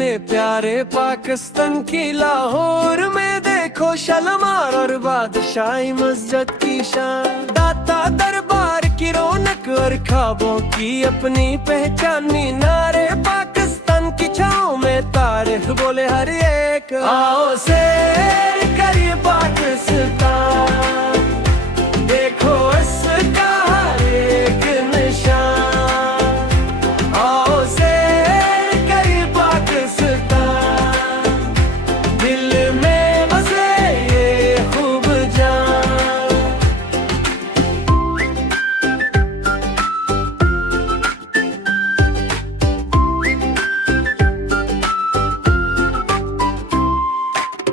अपने प्यारे पाकिस्तान की लाहौर में देखो शालीमार और बादशाही मस्जिद की शान, दाता दरबार की रौनक और ख्वाबों की अपनी पहचानी, नारे पाकिस्तान की छाँव में तारीख बोले हर एक, आओ सैर करिए पाकिस्तान, देखो इसका हर एक निशान, आओ सैर करिए पाकिस्तान, दिल में बसे ये खूब जान।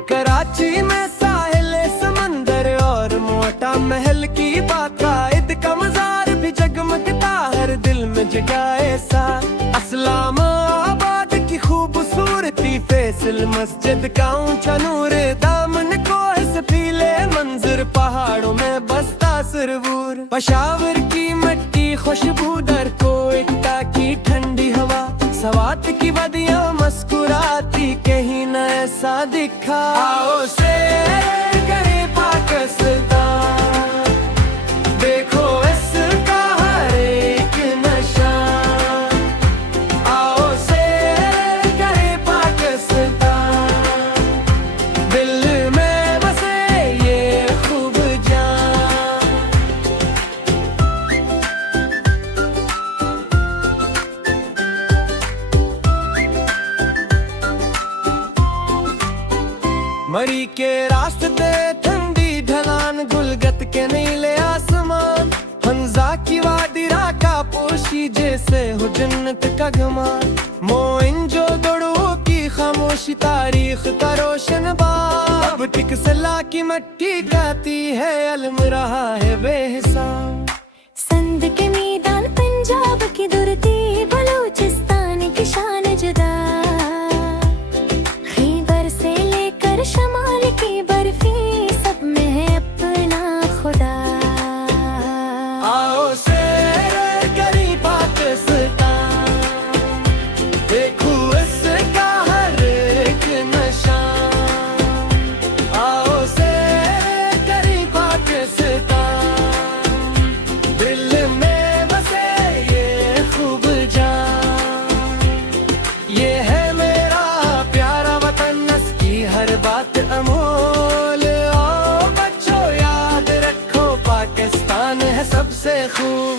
कराची में साहिल समंदर और मोटा महल की बाकायद का मजार भी जगमगता हर दिल में जगाए सा, इस्लामाबाद की खूबसूरती फैसल मस्जिद का ऊंचा नूर, दामन को इस पीले मंजर पहाड़ों में बसता सुरबूर, पेशावर की मिट्टी खुशबूदार कोयटा की ठंडी हवा, सवात की वादियां मुस्कुराती कहीं न ऐसा दिखा, आओ सैर करें पाकिस्तान, देखो इसका हर एक निशान, आओ सैर करें पाकिस्तान, दिल में बसे ये खूब जान। मरी के रास्ते ठंडी ढलान, गुलगत के नीले आसमान, हंजा की वादी राका पोशी जैसे हो जन्नत का गमान, मोइंजोदड़ो की खामोशी तारीख का रोशन बाब, अब टिकसला की मट्टी गाती है अलम रहा है बेहिसाब, संद के मैदान पंजाब की दुर्ती, बलूचिस्तान की शान जुदा, खैबर से लेकर शमाल की बर्फी, सब में है अपना खुदा, आओ सैर करी पाकिस्तान, देखो इसका हर एक निशान, आओ सैर करी पाकिस्तान, दिल में बसे ये खूब जान, ये है मेरा प्यारा वतन, इसकी हर बात अमोल, आओ बच्चों याद रखो पाकिस्तान है सबसे खूब।